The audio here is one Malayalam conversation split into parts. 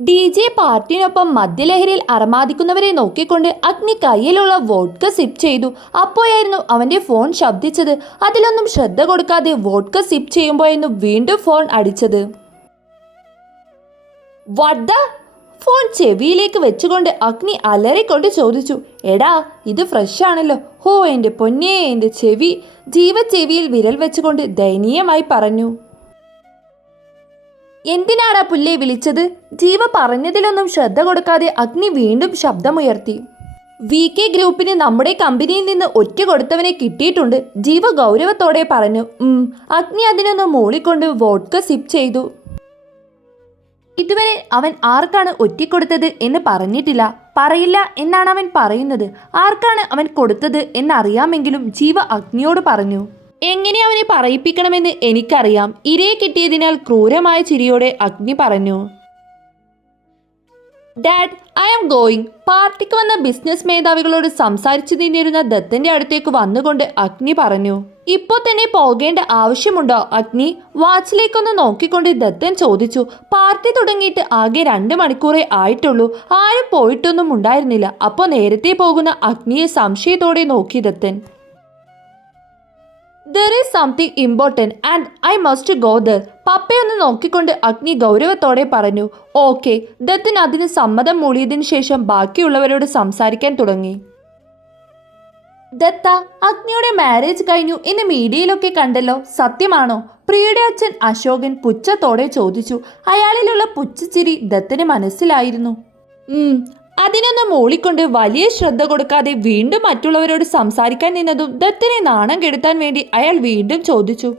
ഡി ജെ പാർട്ടിനൊപ്പം മദ്യലഹരിയിൽ അറമാദിക്കുന്നവരെ നോക്കിക്കൊണ്ട് അഗ്നി കയ്യിലുള്ള വോഡ്ക സിപ്പ് ചെയ്തു. അപ്പോഴായിരുന്നു അവന്റെ ഫോൺ ശബ്ദിച്ചത്. അതിലൊന്നും ശ്രദ്ധ കൊടുക്കാതെ വോഡ്ക സിപ്പ് ചെയ്യുമ്പോഴായിരുന്നു വീണ്ടും ഫോൺ അടിച്ചത്. വട്ട ഫോൺ ചെവിയിലേക്ക് വെച്ചുകൊണ്ട് അഗ്നി അലറിക്കൊണ്ട് ചോദിച്ചു. എടാ ഇത് ഫ്രഷ് ആണല്ലോ. ഹോ എന്റെ പൊന്നേ എന്റെ ചെവി. ജീവ ചെവിയിൽ വിരൽ വെച്ചുകൊണ്ട് ദയനീയമായി പറഞ്ഞു. എന്തിനാടാ പുല്ലെ വിളിച്ചത്? ജീവ പറഞ്ഞതിലൊന്നും ശ്രദ്ധ കൊടുക്കാതെ അഗ്നി വീണ്ടും ശബ്ദമുയർത്തി. വി കെ ഗ്രൂപ്പിന് നമ്മുടെ കമ്പനിയിൽ നിന്ന് ഒറ്റ കൊടുത്തവനെ കിട്ടിയിട്ടുണ്ട് ജീവ ഗൗരവത്തോടെ പറഞ്ഞു. അഗ്നി അതിനൊന്ന് മൂളിക്കൊണ്ട് വോഡ്ക സിപ്പ് ചെയ്തു. ഇതുവരെ അവൻ ആർക്കാണ് ഒറ്റിക്കൊടുത്തത് എന്ന് പറഞ്ഞിട്ടില്ല. പറയില്ല എന്നാണ് അവൻ പറയുന്നത്. ആർക്കാണ് അവൻ കൊടുത്തത് എന്നറിയാമെങ്കിലും ജീവ അഗ്നിയോട് പറഞ്ഞു. എങ്ങനെ അവനെ പറയിപ്പിക്കണമെന്ന് എനിക്കറിയാം. ഇരയെ കിട്ടിയതിനാൽ ക്രൂരമായ ചിരിയോടെ അഗ്നി പറഞ്ഞു. Dad I am going. പാർട്ടിക്ക് വന്ന ബിസിനസ് മേധാവികളോട് സംസാരിച്ചു നിന്നിരുന്ന ദത്തന്റെ അടുത്തേക്ക് വന്നുകൊണ്ട് അഗ്നി പറഞ്ഞു. ഇപ്പോ തന്നെ പോകേണ്ട ആവശ്യമുണ്ടോ അഗ്നി? വാച്ചിലേക്കൊന്ന് നോക്കിക്കൊണ്ട് ദത്തൻ ചോദിച്ചു. പാർട്ടി തുടങ്ങിയിട്ട് ആകെ രണ്ട് മണിക്കൂറേ ആയിട്ടുള്ളൂ. ആരും പോയിട്ടൊന്നും ഉണ്ടായിരുന്നില്ല. അപ്പോൾ നേരത്തെ പോകുന്ന അഗ്നിയെ സംശയത്തോടെ നോക്കി Dathan. There is something important and I must go there പപ്പയൊന്ന് നോക്കിക്കൊണ്ട് അഗ്നി ഗൗരവത്തോടെ പറഞ്ഞു ഓക്കെ. ദത്തൻ അതിന് സമ്മതം മൂളിയതിനു ശേഷം ബാക്കിയുള്ളവരോട് സംസാരിക്കാൻ തുടങ്ങി. ദത്ത അഗ്നിയുടെ മാരേജ് കഴിഞ്ഞു. ഇന്ന് മീഡിയയിലൊക്കെ കണ്ടല്ലോ. സത്യമാണോ? പ്രിയയുടെ അച്ഛൻ അശോകൻ പുച്ഛത്തോടെ ചോദിച്ചു. അയാളിലുള്ള പുച്ഛച്ചിരി ദത്തിന് മനസ്സിലായിരുന്നു. അതിനൊന്ന് മൂളിക്കൊണ്ട് വലിയ ശ്രദ്ധ കൊടുക്കാതെ വീണ്ടും മറ്റുള്ളവരോട് സംസാരിക്കാൻ നിന്നതും ദത്തിനെ നാണം കെടുത്താൻ വേണ്ടി അയാൾ വീണ്ടും ചോദിച്ചു.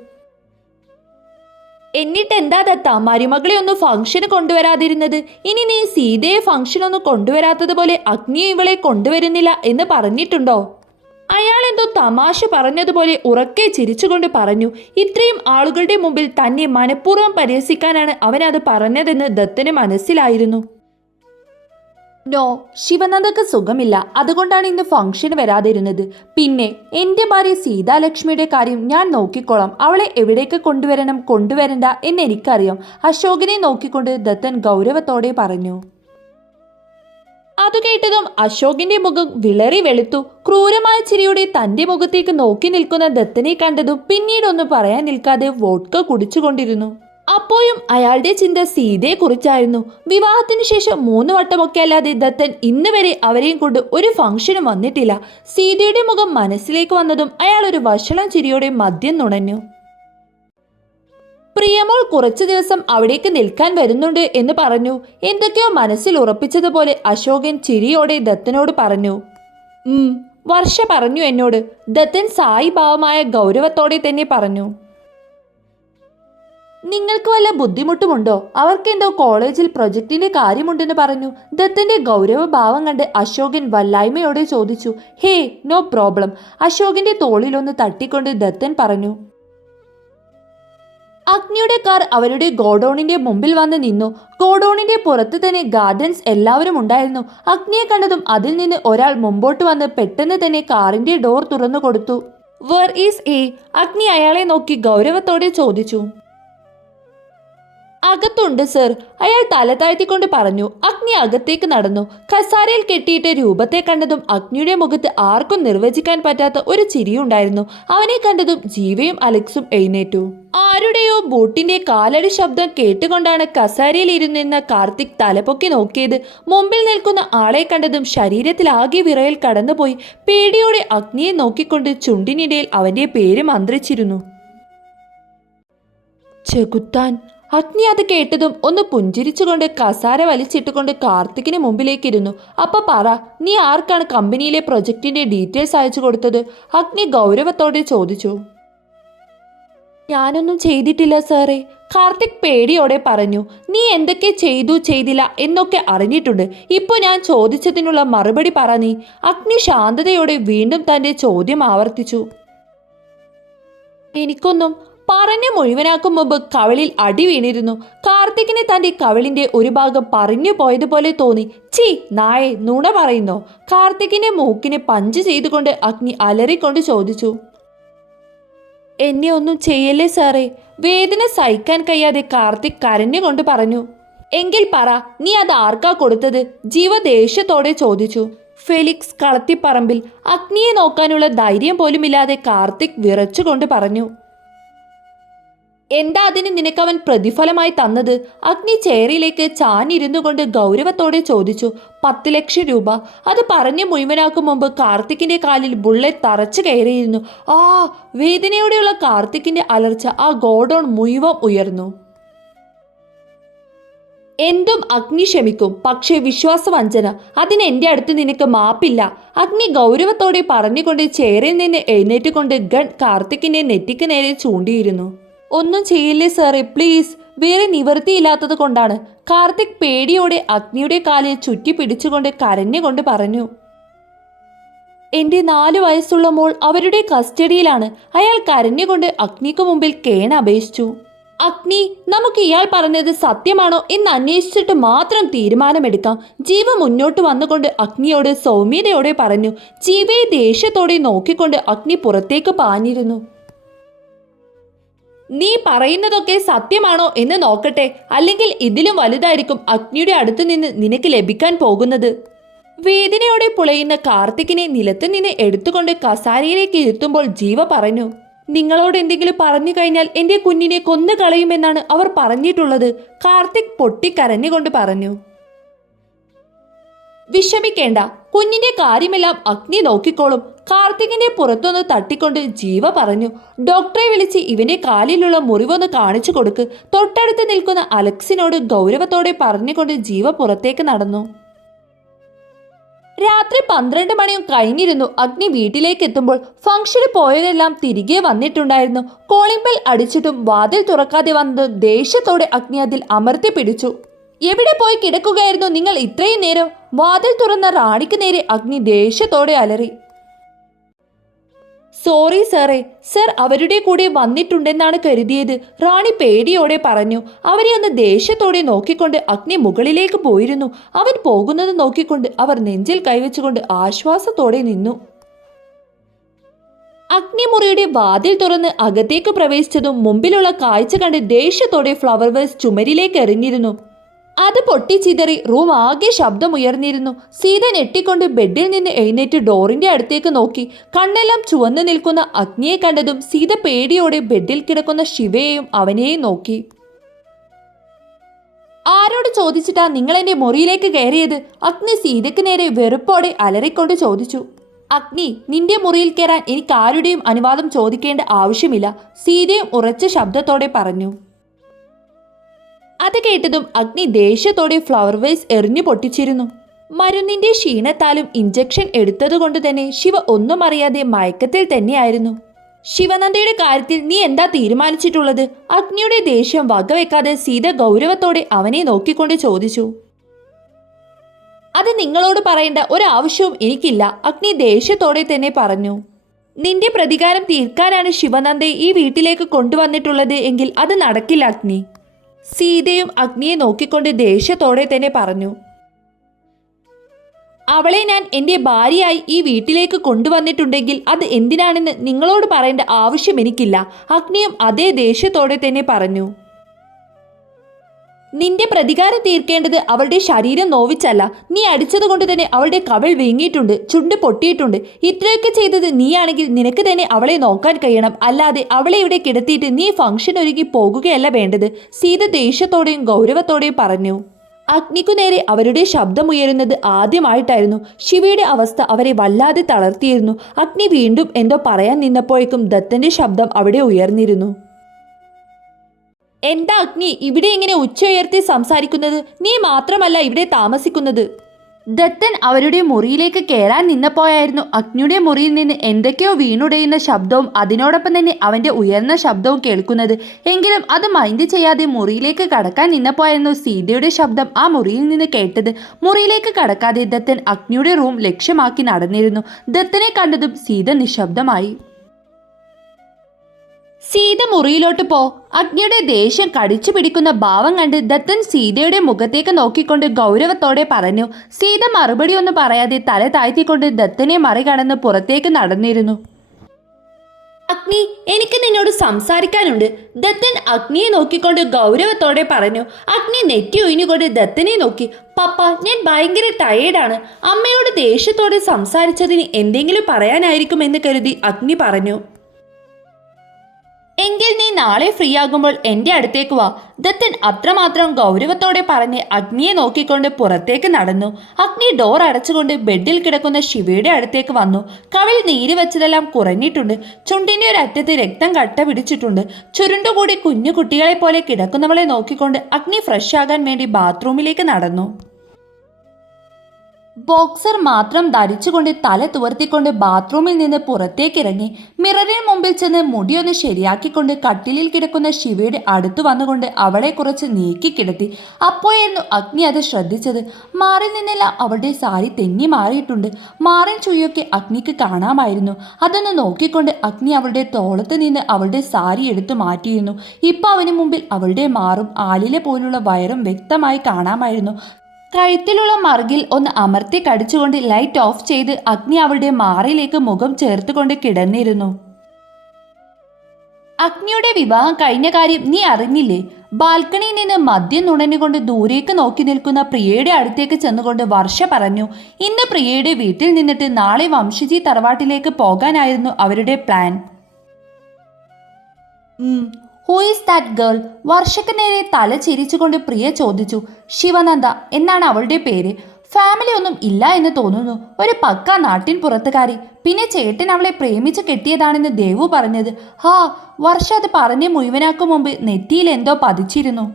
എന്നിട്ട് എന്താ ദത്ത? മരുമകളെ ഒന്ന് ഫംഗ്ഷന് കൊണ്ടുവരാതിരുന്നത്? ഇനി നീ സീതയെ ഫംഗ്ഷൻ ഒന്ന് കൊണ്ടുവരാത്തതുപോലെ അഗ്നിയെ ഇവളെ കൊണ്ടുവരുന്നില്ല എന്ന് പറഞ്ഞിട്ടുണ്ടോ? അയാൾ എന്തോ തമാശ പറഞ്ഞതുപോലെ ഉറക്കെ ചിരിച്ചുകൊണ്ട് പറഞ്ഞു. ഇത്രയും ആളുകളുടെ മുമ്പിൽ തന്നെ മനഃപൂർവം പരിഹസിക്കാനാണ് അവനത് പറഞ്ഞതെന്ന് ദത്തന് മനസ്സിലായിരുന്നു. നോ ശിവനന്ദക്ക് സുഖമില്ല. അതുകൊണ്ടാണ് ഇന്ന് ഫംഗ്ഷന് വരാതിരുന്നത്. പിന്നെ എന്റെ ഭാര്യ സീതാലക്ഷ്മിയുടെ കാര്യം ഞാൻ നോക്കിക്കോളാം. അവളെ എവിടേക്ക് കൊണ്ടുവരണം കൊണ്ടുവരണ്ട എന്ന് എനിക്കറിയാം അശോകനെ നോക്കിക്കൊണ്ട് ദത്തൻ ഗൗരവത്തോടെ പറഞ്ഞു. അത് കേട്ടതും അശോകിന്റെ മുഖം വിളറി വെളുത്തു. ക്രൂരമായ ചിരിയോടെ തന്റെ മുഖത്തേക്ക് നോക്കി നിൽക്കുന്ന ദത്തനെ കണ്ടതും പിന്നീടൊന്നും പറയാൻ നിൽക്കാതെ വോഡ്ക കുടിച്ചുകൊണ്ടിരുന്നു. അപ്പോഴും അയാളുടെ ചിന്ത സീതയെ കുറിച്ചായിരുന്നു വിവാഹത്തിന് ശേഷം മൂന്ന് വട്ടമൊക്കെ അല്ലാതെ ദത്തൻ ഇന്ന് വരെ അവരെയും കൊണ്ട് ഒരു ഫംഗ്ഷനും വന്നിട്ടില്ല. സീതയുടെ മുഖം മനസ്സിലേക്ക് വന്നതും അയാൾ ഒരു വഷളം ചിരിയോടെ മദ്യം നുണഞ്ഞു. പ്രിയമോൾ കുറച്ചു ദിവസം അവിടേക്ക് നിൽക്കാൻ വരുന്നുണ്ട് എന്ന് പറഞ്ഞു. എന്തൊക്കെയോ മനസ്സിൽ ഉറപ്പിച്ചതുപോലെ അശോകൻ ചിരിയോടെ ദത്തനോട് പറഞ്ഞു. വർഷ പറഞ്ഞു എന്നോട്. ദത്തൻ സായി ഭാവമായ ഗൗരവത്തോടെ തന്നെ പറഞ്ഞു. നിങ്ങൾക്ക് വല്ല ബുദ്ധിമുട്ടുമുണ്ടോ? അവർക്കെന്തോ കോളേജിൽ പ്രൊജക്ടിന്റെ കാര്യമുണ്ടെന്ന് പറഞ്ഞു. ദത്തന്റെ ഗൗരവഭാവം കണ്ട് അശോകൻ വല്ലായ്മയോടെ ചോദിച്ചു ഹേ നോ പ്രോബ്ലം. അശോകന്റെ തോളിലൊന്ന് തട്ടിക്കൊണ്ട് ദത്തൻ പറഞ്ഞു അഗ്നിയുടെ കാർ അവരുടെ ഗോഡൌണിന്റെ മുമ്പിൽ വന്ന് നിന്നു. ഗോഡൌണിന്റെ പുറത്ത് തന്നെ ഗാർഡൻസ് എല്ലാവരും ഉണ്ടായിരുന്നു. അഗ്നിയെ കണ്ടതും അതിൽ നിന്ന് ഒരാൾ മുമ്പോട്ട് വന്ന് പെട്ടെന്ന് തന്നെ കാറിന്റെ ഡോർ തുറന്നു കൊടുത്തു. Where is a? അഗ്നി അയാളെ നോക്കി ഗൗരവത്തോടെ ചോദിച്ചു അകത്തുണ്ട് സർ അയാൾ തല താഴ്ത്തിക്കൊണ്ട് പറഞ്ഞു അഗ്നി അകത്തേക്ക് നടന്നു. കസാരയിൽ കെട്ടിയിട്ട് രൂപത്തെ കണ്ടതും അഗ്നിയുടെ മുഖത്ത് ആർക്കും നിർവചിക്കാൻ പറ്റാത്ത ഒരു ചിരിയുണ്ടായിരുന്നു അവനെ കണ്ടതും ജീവയും അലക്സും എഴുന്നേറ്റു. ആരുടെയോ ബോട്ടിന്റെ കാലടി ശബ്ദം കേട്ടുകൊണ്ടാണ് കസാരയിൽ ഇരുന്നിരുന്ന കാർത്തിക് തലപൊക്കി നോക്കിയത്. മുമ്പിൽ നിൽക്കുന്ന ആളെ കണ്ടതും ശരീരത്തിൽ ആകെ വിറയൽ കടന്നുപോയി. പേടിയോടെ അഗ്നിയെ നോക്കിക്കൊണ്ട് ചുണ്ടിനിടയിൽ അവന്റെ പേര് മന്ത്രിച്ചിരുന്നു. ചെകുത്താൻ അഗ്നി അത് കേട്ടതും ഒന്ന് പുഞ്ചിരിച്ചുകൊണ്ട് കസാര വലിച്ചിട്ടുകൊണ്ട് കാർത്തിക്കിന് മുമ്പിലേക്കിരുന്നു. അപ്പൊ പറ നീ ആർക്കാണ് കമ്പനിയിലെ പ്രൊജക്ടിന്റെ ഡീറ്റെയിൽസ് അയച്ചു കൊടുത്തത്? അഗ്നി ഗൗരവത്തോടെ ചോദിച്ചു. ഞാനൊന്നും ചെയ്തിട്ടില്ല സാറേ. കാർത്തിക് പേടിയോടെ പറഞ്ഞു നീ എന്തൊക്കെ ചെയ്തു ചെയ്തില്ല എന്നൊക്കെ അറിഞ്ഞിട്ടുണ്ട്. ഇപ്പോൾ ഞാൻ ചോദിച്ചതിനുള്ള മറുപടി പറ നീ. അഗ്നി ശാന്തതയോടെ വീണ്ടും തന്റെ ചോദ്യം ആവർത്തിച്ചു. എനിക്കൊന്നും പറഞ്ഞു മുഴുവനാക്കും മുമ്പ് കവളിൽ അടി വീണിരുന്നു. കാർത്തികിന് തന്റെ കവളിന്റെ ഒരു ഭാഗം പറഞ്ഞു പോയതുപോലെ തോന്നി. ചീ നായെ നുണ പറയുന്നു? കാർത്തികിന്റെ മൂക്കിന് പഞ്ച് ചെയ്തുകൊണ്ട് അഗ്നി അലറിക്കൊണ്ട് ചോദിച്ചു. എന്നെ ഒന്നും ചെയ്യല്ലേ സാറേ? വേദന സഹിക്കാൻ കഴിയാതെ കാർത്തിക് കരഞ്ഞുകൊണ്ട് പറഞ്ഞു. എങ്കിൽ പറ നീ അത് ആർക്കാ കൊടുത്തത്? ജീവ ദേഷ്യത്തോടെ ചോദിച്ചു. ഫെലിക്സ് കളത്തിപ്പറമ്പിൽ അഗ്നിയെ നോക്കാനുള്ള ധൈര്യം പോലുമില്ലാതെ കാർത്തിക് വിറച്ചുകൊണ്ട് പറഞ്ഞു. എന്താ അതിന് നിനക്കവൻ പ്രതിഫലമായി തന്നത്? അഗ്നി ചേറിയിലേക്ക് ചാഞ്ഞിരുന്നു കൊണ്ട് ഗൗരവത്തോടെ ചോദിച്ചു പത്ത് ലക്ഷം രൂപ. അത് പറഞ്ഞു മുഴുവനാക്കും മുമ്പ് കാർത്തിക്കിന്റെ കാലിൽ ബുള്ളറ്റ് തറച്ചു കയറിയിരുന്നു. ആ വേദനയോടെയുള്ള കാർത്തിക്കിന്റെ അലർച്ച ആ ഗോഡൗൺ മുഴുവൻ ഉയർന്നു. എന്തും അഗ്നി ക്ഷമിക്കും പക്ഷേ വിശ്വാസവഞ്ചന. അതിന് എന്റെ അടുത്ത് നിനക്ക് മാപ്പില്ല അഗ്നി ഗൗരവത്തോടെ പറഞ്ഞുകൊണ്ട് ചേറിൽ നിന്ന് എഴുന്നേറ്റുകൊണ്ട് ഗൺ കാർത്തിക്കിന്റെ നെറ്റിക്ക് നേരെ ചൂണ്ടിയിരുന്നു. ഒന്നും ചെയ്യില്ലേ സാറേ പ്ലീസ് വേറെ നിവൃത്തിയില്ലാത്തത് കൊണ്ടാണ്. കാർത്തിക് പേടിയോടെ അഗ്നിയുടെ കാലിൽ ചുറ്റി പിടിച്ചുകൊണ്ട് കരഞ്ഞുകൊണ്ട് പറഞ്ഞു. എന്റെ നാല് വയസ്സുള്ള മോൾ അവരുടെ കസ്റ്റഡിയിലാണ്. അയാൾ കരഞ്ഞുകൊണ്ട് അഗ്നിക്ക് മുമ്പിൽ കേൺ അപേക്ഷിച്ചു. അഗ്നി നമുക്ക് ഇയാൾ പറഞ്ഞത് സത്യമാണോ എന്ന് അന്വേഷിച്ചിട്ട് മാത്രം തീരുമാനമെടുക്കാം. ജീവ മുന്നോട്ട് വന്നുകൊണ്ട് അഗ്നിയോട് സൗമ്യതയോടെ പറഞ്ഞു. ജീവയെ ദേഷ്യത്തോടെ നോക്കിക്കൊണ്ട് അഗ്നി പുറത്തേക്ക് പാഞ്ഞിരുന്നു. നീ പറയുന്നതൊക്കെ സത്യമാണോ എന്ന് നോക്കട്ടെ. അല്ലെങ്കിൽ ഇതിലും വലുതായിരിക്കും അഗ്നിയുടെ അടുത്ത് നിന്ന് നിനക്ക് ലഭിക്കാൻ പോകുന്നത്. വേദനയോടെ പുളയുന്ന കാർത്തികിനെ നിലത്ത് നിന്ന് എടുത്തുകൊണ്ട് കസാരയിലേക്ക് ഇരുത്തുമ്പോൾ ജീവ പറഞ്ഞു നിങ്ങളോട് എന്തെങ്കിലും പറഞ്ഞു കഴിഞ്ഞാൽ എന്റെ കുഞ്ഞിനെ കൊന്നു കളയുമെന്നാണ് അവർ പറഞ്ഞിട്ടുള്ളത് കാർത്തിക് പൊട്ടിക്കരഞ്ഞുകൊണ്ട് പറഞ്ഞു. വിഷമിക്കേണ്ട കുഞ്ഞിന്റെ കാര്യമെല്ലാം അഗ്നി നോക്കിക്കോളും. കാർത്തികിനെ പുറത്തൊന്ന് തട്ടിക്കൊണ്ട് ജീവ പറഞ്ഞു ഡോക്ടറെ വിളിച്ച് ഇവന്റെ കാലിലുള്ള മുറിവൊന്ന് കാണിച്ചു കൊടുക്ക്. തൊട്ടടുത്ത് നിൽക്കുന്ന അലക്സിനോട് ഗൗരവത്തോടെ പറഞ്ഞുകൊണ്ട് ജീവ പുറത്തേക്ക് നടന്നു. രാത്രി പന്ത്രണ്ട് മണിയും കഴിഞ്ഞിരുന്നു. അഗ്നി വീട്ടിലേക്ക് എത്തുമ്പോൾ ഫംഗ്ഷന് പോയതെല്ലാം തിരികെ വന്നിട്ടുണ്ടായിരുന്നു. കോളിംഗ് ബെൽ അടിച്ചിട്ടും വാതിൽ തുറക്കാതെ വന്നത് ദേഷ്യത്തോടെ അഗ്നി അതിൽ അമർത്തി പിടിച്ചു. എവിടെ പോയി കിടക്കുകയായിരുന്നു നിങ്ങൾ ഇത്രയും നേരം? വാതിൽ തുറന്ന റാണിക്ക് നേരെ അഗ്നി ദേഷ്യത്തോടെ അലറി. സോറി സാറേ സർ അവരുടെ കൂടെ വന്നിട്ടുണ്ടെന്നാണ് കരുതിയത്. റാണി പേടിയോടെ പറഞ്ഞു അവരെ ഒന്ന് ദേഷ്യത്തോടെ നോക്കിക്കൊണ്ട് അഗ്നി മുകളിലേക്ക് പോയിരുന്നു. അവൻ പോകുന്നത് നോക്കിക്കൊണ്ട് അവർ നെഞ്ചിൽ കൈവച്ചുകൊണ്ട് ആശ്വാസത്തോടെ നിന്നു. അഗ്നിമുറിയുടെ വാതിൽ തുറന്ന് അകത്തേക്ക് പ്രവേശിച്ചതും മുമ്പിലുള്ള കാഴ്ച കണ്ട് ദേഷ്യത്തോടെ ഫ്ലവർ വേഴ്സ് ചുമരിലേക്ക് എറിഞ്ഞിരുന്നു. അത് പൊട്ടിച്ചിതറി റൂം ആകെ ശബ്ദമുയർന്നിരുന്നു. സീത ഞെട്ടിക്കൊണ്ട് ബെഡിൽ നിന്ന് എഴുന്നേറ്റ് ഡോറിന്റെ അടുത്തേക്ക് നോക്കി. കണ്ണെല്ലാം ചുവന്നു നിൽക്കുന്ന അഗ്നിയെ കണ്ടതും സീത പേടിയോടെ ബെഡിൽ കിടക്കുന്ന ശിവയെയും അവനെയും നോക്കി. ആരോട് ചോദിച്ചിട്ടാ നിങ്ങൾ എന്റെ മുറിയിലേക്ക് കയറിയത്? അഗ്നി സീതയ്ക്ക് നേരെ വെറുപ്പോടെ അലറിക്കൊണ്ട് ചോദിച്ചു. അഗ്നി നിന്റെ മുറിയിൽ കയറാൻ എനിക്ക് ആരുടെയും അനുവാദം ചോദിക്കേണ്ട ആവശ്യമില്ല. സീതയും ഉറച്ച ശബ്ദത്തോടെ പറഞ്ഞു. അത് കേട്ടതും അഗ്നി ദേഷ്യത്തോടെ ഫ്ലവർ വേസ് എറിഞ്ഞു പൊട്ടിച്ചിരുന്നു. മരുന്നിന്റെ ക്ഷീണത്താലും ഇഞ്ചക്ഷൻ എടുത്തതുകൊണ്ട് തന്നെ ശിവ ഒന്നും അറിയാതെ മയക്കത്തിൽ തന്നെയായിരുന്നു. ശിവനന്ദയുടെ കാര്യത്തിൽ നീ എന്താ തീരുമാനിച്ചിട്ടുള്ളത്? അഗ്നിയുടെ ദേഷ്യം വകവെക്കാതെ സീത ഗൗരവത്തോടെ അവനെ നോക്കിക്കൊണ്ട് ചോദിച്ചു. അത് നിങ്ങളോട് പറയേണ്ട ഒരാവശ്യവും എനിക്കില്ല അഗ്നി ദേഷ്യത്തോടെ തന്നെ പറഞ്ഞു. നിന്റെ പ്രതികാരം തീർക്കാനാണ് ശിവനന്ദയെ ഈ വീട്ടിലേക്ക് കൊണ്ടുവന്നിട്ടുള്ളത് എങ്കിൽ അത് നടക്കില്ല അഗ്നി. സീതയും അഗ്നിയെ നോക്കിക്കൊണ്ട് ദേഷ്യത്തോടെ തന്നെ പറഞ്ഞു അവളെ ഞാൻ എന്റെ ഭാര്യയായി ഈ വീട്ടിലേക്ക് കൊണ്ടുവന്നിട്ടുണ്ടെങ്കിൽ അത് എന്തിനാണെന്ന് നിങ്ങളോട് പറയേണ്ട ആവശ്യം എനിക്കില്ല അഗ്നിയും അതേ ദേഷ്യത്തോടെ തന്നെ പറഞ്ഞു. നിന്റെ പ്രതികാരം തീർക്കേണ്ടത് അവളുടെ ശരീരം നോവിച്ചല്ല. നീ അടിച്ചതുകൊണ്ട് തന്നെ അവളുടെ കവൾ വീങ്ങിയിട്ടുണ്ട് ചുണ്ട് പൊട്ടിയിട്ടുണ്ട്. ഇത്രയൊക്കെ ചെയ്തത് നീയാണെങ്കിൽ നിനക്ക് തന്നെ അവളെ നോക്കാൻ കഴിയണം. അല്ലാതെ അവളെ ഇവിടെ കിടത്തിയിട്ട് നീ ഫംഗ്ഷൻ ഒരുങ്ങി പോകുകയല്ല വേണ്ടത്. സീത ദേഷ്യത്തോടെയും ഗൗരവത്തോടെയും പറഞ്ഞു. അഗ്നിക്കു നേരെ അവരുടെ ശബ്ദമുയരുന്നത് ആദ്യമായിട്ടായിരുന്നു. ശിവയുടെ അവസ്ഥ അവരെ വല്ലാതെ തളർത്തിയിരുന്നു. അഗ്നി വീണ്ടും എന്തോ പറയാൻ നിന്നപ്പോഴേക്കും ദത്തന്റെ ശബ്ദം അവിടെ ഉയർന്നിരുന്നു. എന്താ അഗ്നി ഇവിടെ ഇങ്ങനെ ഉച്ചയുയർത്തി സംസാരിക്കുന്നത്? നീ മാത്രമല്ല ഇവിടെ താമസിക്കുന്നത്. ദത്തൻ അവരുടെ മുറിയിലേക്ക് കയറാൻ നിന്നപ്പോയായിരുന്നു അഗ്നിയുടെ മുറിയിൽ നിന്ന് എന്തൊക്കെയോ വീണുടയുന്ന ശബ്ദവും അതിനോടൊപ്പം തന്നെ അവന്റെ ഉയർന്ന ശബ്ദവും കേൾക്കുന്നത്. എങ്കിലും അത് മൈൻഡ് ചെയ്യാതെ മുറിയിലേക്ക് കടക്കാൻ നിന്നപ്പോയായിരുന്നു സീതയുടെ ശബ്ദം ആ മുറിയിൽ നിന്ന് കേട്ടത്. മുറിയിലേക്ക് കടക്കാതെ ദത്തൻ അഗ്നിയുടെ റൂം ലക്ഷ്യമാക്കി നടന്നിരുന്നു. ദത്തനെ കണ്ടതും സീത നിശബ്ദമായി. സീത മുറിയിലോട്ട് പോ. അഗ്നിയുടെ ദേഷ്യം കടിച്ചു പിടിക്കുന്ന ഭാവം കണ്ട് ദത്തൻ സീതയുടെ മുഖത്തേക്ക് നോക്കിക്കൊണ്ട് ഗൗരവത്തോടെ പറഞ്ഞു സീത മറുപടി ഒന്നും പറയാതെ തല താഴ്ത്തിക്കൊണ്ട് ദത്തനെ മറികടന്ന് പുറത്തേക്ക് നടന്നിരുന്നു. അഗ്നി എനിക്ക് നിന്നോട് സംസാരിക്കാനുണ്ട്. ദത്തൻ അഗ്നിയെ നോക്കിക്കൊണ്ട് ഗൗരവത്തോടെ പറഞ്ഞു അഗ്നി നെറ്റി ഒഴിഞ്ഞുകൊണ്ട് ദത്തനെ നോക്കി. പപ്പ ഞാൻ ഭയങ്കര ടയേർഡാണ് അമ്മയോട് ദേഷ്യത്തോടെ സംസാരിച്ചതിന് എന്തെങ്കിലും പറയാനായിരിക്കുമെന്ന് കരുതി അഗ്നി പറഞ്ഞു. എങ്കിൽ നീ നാളെ ഫ്രീ ആകുമ്പോൾ എന്റെ അടുത്തേക്ക് വാ. ദത്തൻ അത്രമാത്രം ഗൗരവത്തോടെ പറഞ്ഞ് അഗ്നിയെ നോക്കിക്കൊണ്ട് പുറത്തേക്ക് നടന്നു. അഗ്നി ഡോർ അടച്ചുകൊണ്ട് ബെഡിൽ കിടക്കുന്ന ശിവയുടെ അടുത്തേക്ക് വന്നു. കവിൽ നീര് വെച്ചതെല്ലാം കുറഞ്ഞിട്ടുണ്ട്. ചുണ്ടിന്റെ ഒരു അറ്റത്ത് രക്തം കട്ട പിടിച്ചിട്ടുണ്ട്. ചുരുണ്ടുകൂടി കുഞ്ഞു കുട്ടികളെ പോലെ കിടക്കുന്നവളെ നോക്കിക്കൊണ്ട് അഗ്നി ഫ്രഷ് ആകാൻ വേണ്ടി ബാത്റൂമിലേക്ക് നടന്നു. ബോക്സർ മാത്രം ധരിച്ചുകൊണ്ട് തല തുവർത്തിക്കൊണ്ട് ബാത്റൂമിൽ നിന്ന് പുറത്തേക്കിറങ്ങി മിററിന് മുമ്പിൽ ചെന്ന് മുടിയൊന്ന് ശരിയാക്കിക്കൊണ്ട് കട്ടിലിൽ കിടക്കുന്ന ശിവയുടെ അടുത്ത് വന്നുകൊണ്ട് അവളെ കുറച്ച് നീക്കി കിടത്തി. അപ്പോഴായിരുന്നു അഗ്നി അത് ശ്രദ്ധിച്ചത്. മാറിൽ നിന്നെല്ലാം അവളുടെ സാരി തെന്നി മാറിയിട്ടുണ്ട്. മാറിൻ ചുയൊക്കെ അഗ്നിക്ക് കാണാമായിരുന്നു. അതൊന്ന് നോക്കിക്കൊണ്ട് അഗ്നി അവളുടെ തോളത്ത് നിന്ന് അവളുടെ സാരി എടുത്തു മാറ്റിയിരുന്നു. ഇപ്പൊ അവന് മുമ്പിൽ അവളുടെ മാറും ആലിലെ പോലുള്ള വയറും വ്യക്തമായി കാണാമായിരുന്നു. കഴുത്തിലുള്ള മറുകിൽ ഒന്ന് അമർത്തി കടിച്ചുകൊണ്ട് ലൈറ്റ് ഓഫ് ചെയ്ത് അഗ്നി അവളുടെ മാറിലേക്ക് മുഖം ചേർത്തുകൊണ്ട് കിടന്നിരുന്നു. അഗ്നിയുടെ വിവാഹം കഴിഞ്ഞ കാര്യം നീ അറിഞ്ഞില്ലേ? ബാൽക്കണിയിൽ നിന്ന് മദ്യം നുണഞ്ഞുകൊണ്ട് ദൂരേക്ക് നോക്കി നിൽക്കുന്ന പ്രിയയുടെ അടുത്തേക്ക് ചെന്നുകൊണ്ട് വർഷ പറഞ്ഞു ഇന്ന് പ്രിയയുടെ വീട്ടിൽ നിന്നിട്ട് നാളെ വംശജി തറവാട്ടിലേക്ക് പോകാനായിരുന്നു അവരുടെ plan who is that girl വർഷയ്ക്ക് നേരെ തല ചിരിച്ചുകൊണ്ട് പ്രിയ ചോദിച്ചു. ശിവനന്ദ എന്നാണ് അവളുടെ പേര്? ഫാമിലി ഒന്നും ഇല്ല എന്ന് തോന്നുന്നു. ഒരു പക്ക നാട്ടിൻ പുറത്തുകാരി. പിന്നെ ചേട്ടൻ അവളെ പ്രേമിച്ചു കെട്ടിയതാണെന്ന് ദേവു പറഞ്ഞത്. ഹാ വർഷ അത് പറഞ്ഞ് മുഴുവനാക്കും മുമ്പ് നെറ്റിയിൽ എന്തോ പതിച്ചിരുന്നു.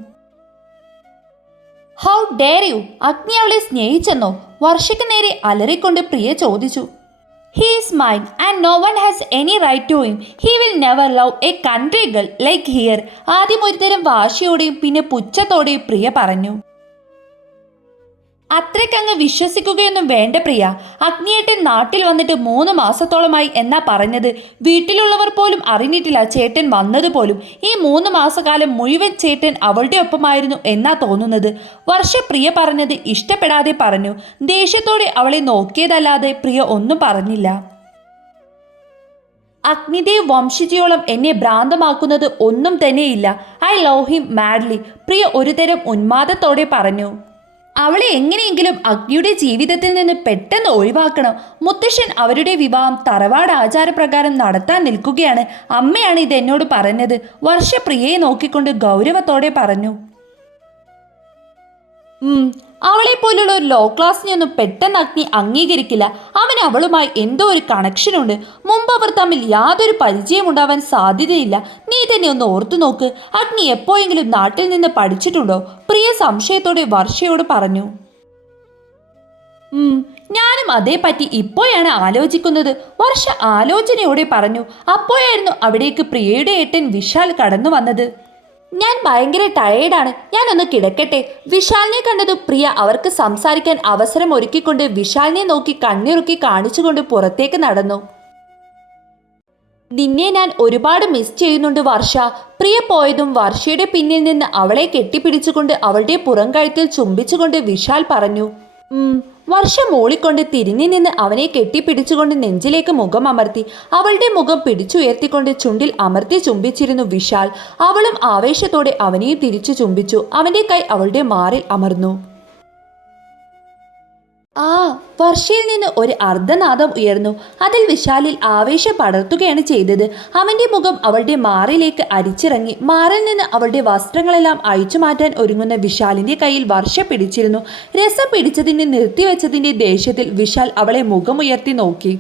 ഹൗ ഡെയർ യു അഗ്നി അവളെ സ്നേഹിച്ചെന്നോ? വർഷയ്ക്ക് നേരെ അലറിക്കൊണ്ട് പ്രിയ ചോദിച്ചു. He is mine and no one has any right to him he will never love a country girl like her ആദ്യം ഒരുതരം വാശിയോടെയും പിന്നെ പുച്ഛത്തോടെയും പ്രിയ പറഞ്ഞു. അത്രയ്ക്കങ്ങ് വിശ്വസിക്കുകയൊന്നും വേണ്ട പ്രിയ. അഗ്നിയേട്ടൻ നാട്ടിൽ വന്നിട്ട് മൂന്ന് മാസത്തോളമായി എന്നാ പറഞ്ഞത്? വീട്ടിലുള്ളവർ പോലും അറിഞ്ഞിട്ടില്ല ചേട്ടൻ വന്നതുപോലും. ഈ മൂന്ന് മാസക്കാലം മുഴുവൻ ചേട്ടൻ അവളുടെ ഒപ്പമായിരുന്നു എന്നാ തോന്നുന്നത്. വർഷ പ്രിയ പറഞ്ഞത് ഇഷ്ടപ്പെടാതെ പറഞ്ഞു. ദേഷ്യത്തോടെ അവളെ നോക്കിയതല്ലാതെ പ്രിയ ഒന്നും പറഞ്ഞില്ല. അഗ്നിദേവ് വംശജിയോളം എന്നെ ഭ്രാന്തമാക്കുന്നത് ഒന്നും തന്നെയില്ല. I love him madly. Priya ഒരുതരം ഉന്മാദത്തോടെ പറഞ്ഞു. അവളെ എങ്ങനെയെങ്കിലും അഗ്നിയുടെ ജീവിതത്തിൽ നിന്ന് പെട്ടെന്ന് ഒഴിവാക്കണം. മുത്തശ്ശൻ അവരുടെ വിവാഹം തറവാട് ആചാരപ്രകാരം നടത്താൻ നിൽക്കുകയാണ്. അമ്മയാണ് ഇത് എന്നോട് പറഞ്ഞത് വർഷപ്രിയയെ നോക്കിക്കൊണ്ട് ഗൗരവത്തോടെ പറഞ്ഞു. ഉം, അവളെപ്പോലുള്ള ഒരു ലോ ക്ലാസ്സിനെയൊന്നും പെട്ടെന്ന് അഗ്നി അംഗീകരിക്കില്ല. അവന് അവളുമായി എന്തോ ഒരു കണക്ഷൻ ഉണ്ട്. മുമ്പ് അവർ തമ്മിൽ യാതൊരു പരിചയം ഉണ്ടാവാൻ സാധ്യതയില്ല. നീ തന്നെ ഒന്ന് ഓർത്തു നോക്ക്. അഗ്നി എപ്പോഴെങ്കിലും നാട്ടിൽ നിന്ന് പഠിച്ചിട്ടുണ്ടോ? പ്രിയ സംശയത്തോടെ വർഷയോട് പറഞ്ഞു. ഞാനും അതേപ്പറ്റി ഇപ്പോഴാണ് ആലോചിക്കുന്നത്. വർഷ ആലോചനയോടെ പറഞ്ഞു അപ്പോഴായിരുന്നു അവിടേക്ക് പ്രിയയുടെ ഏട്ടൻ വിശാൽ കടന്നു വന്നത്. ഞാൻ ഭയങ്കര ടയേർഡാണ് ഞാനൊന്ന് കിടക്കട്ടെ. വിശാലിനെ കണ്ടതും പ്രിയ അവർക്ക് സംസാരിക്കാൻ അവസരം ഒരുക്കിക്കൊണ്ട് വിശാലിനെ നോക്കി കണ്ണിറുക്കി കാണിച്ചുകൊണ്ട് പുറത്തേക്ക് നടന്നു. നിന്നെ ഞാൻ ഒരുപാട് മിസ് ചെയ്യുന്നുണ്ട് വർഷ. പ്രിയ പോയതും വർഷയുടെ പിന്നിൽ നിന്ന് അവളെ കെട്ടിപ്പിടിച്ചുകൊണ്ട് അവളുടെ പുറം കഴുത്തിൽ ചുംബിച്ചുകൊണ്ട് വിശാൽ പറഞ്ഞു. വർഷ മൂളിക്കൊണ്ട് തിരിഞ്ഞു നിന്ന് അവനെ കെട്ടിപ്പിടിച്ചുകൊണ്ട് നെഞ്ചിലേക്ക് മുഖം അമർത്തി അവളുടെ മുഖം പിടിച്ചുയർത്തിക്കൊണ്ട് ചുണ്ടിൽ അമർത്തി ചുംബിച്ചിരുന്നു വിശാൽ. അവളും ആവേശത്തോടെ അവനെയും തിരിച്ചു ചുംബിച്ചു. അവന്റെ കൈ അവളുടെ മാറിൽ അമർന്നു. വർഷയിൽ നിന്ന് ഒരു അർദ്ധനാദം ഉയർന്നു. അതിൽ വിശാലിൽ ആവേശം പടർത്തുകയാണ് ചെയ്തത്. അവന്റെ മുഖം അവളുടെ മാറിലേക്ക് അരിച്ചിറങ്ങി. മാറിൽ നിന്ന് അവളുടെ വസ്ത്രങ്ങളെല്ലാം അഴിച്ചു മാറ്റാൻ ഒരുങ്ങുന്ന വിശാലിന്റെ കയ്യിൽ വർഷ പിടിച്ചിരുന്നു. രസം പിടിച്ചതിനെ നിർത്തിവെച്ചതിന്റെ ദേഷ്യത്തിൽ വിശാൽ അവളെ മുഖമുയർത്തി നോക്കി.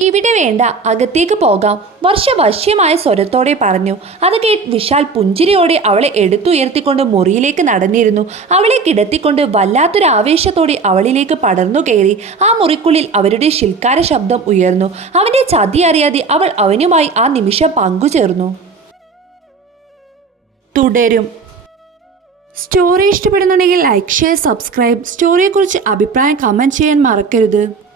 ഇവിടെ വേണ്ട അകത്തേക്ക് പോകാം. വർഷ വശ്യമായ സ്വരത്തോടെ പറഞ്ഞു. അത് കേട്ട് വിശാൽ പുഞ്ചിരിയോടെ അവളെ എടുത്തുയർത്തിക്കൊണ്ട് മുറിയിലേക്ക് നടന്നിരുന്നു. അവളെ കിടത്തിക്കൊണ്ട് വല്ലാത്തൊരു ആവേശത്തോടെ അവളിലേക്ക് പടർന്നു കയറി. ആ മുറിക്കുള്ളിൽ അവരുടെ ശിൽക്കാര ശബ്ദം ഉയർന്നു. അവന്റെ ചതി അറിയാതെ അവൾ അവനുമായി ആ നിമിഷം പങ്കുചേർന്നു. തുടരും. സ്റ്റോറി ഇഷ്ടപ്പെടുന്നുണ്ടെങ്കിൽ ലൈക്ക് ഷെയർ സബ്സ്ക്രൈബ്. സ്റ്റോറിയെക്കുറിച്ച് അഭിപ്രായം കമന്റ് ചെയ്യാൻ മറക്കരുത്.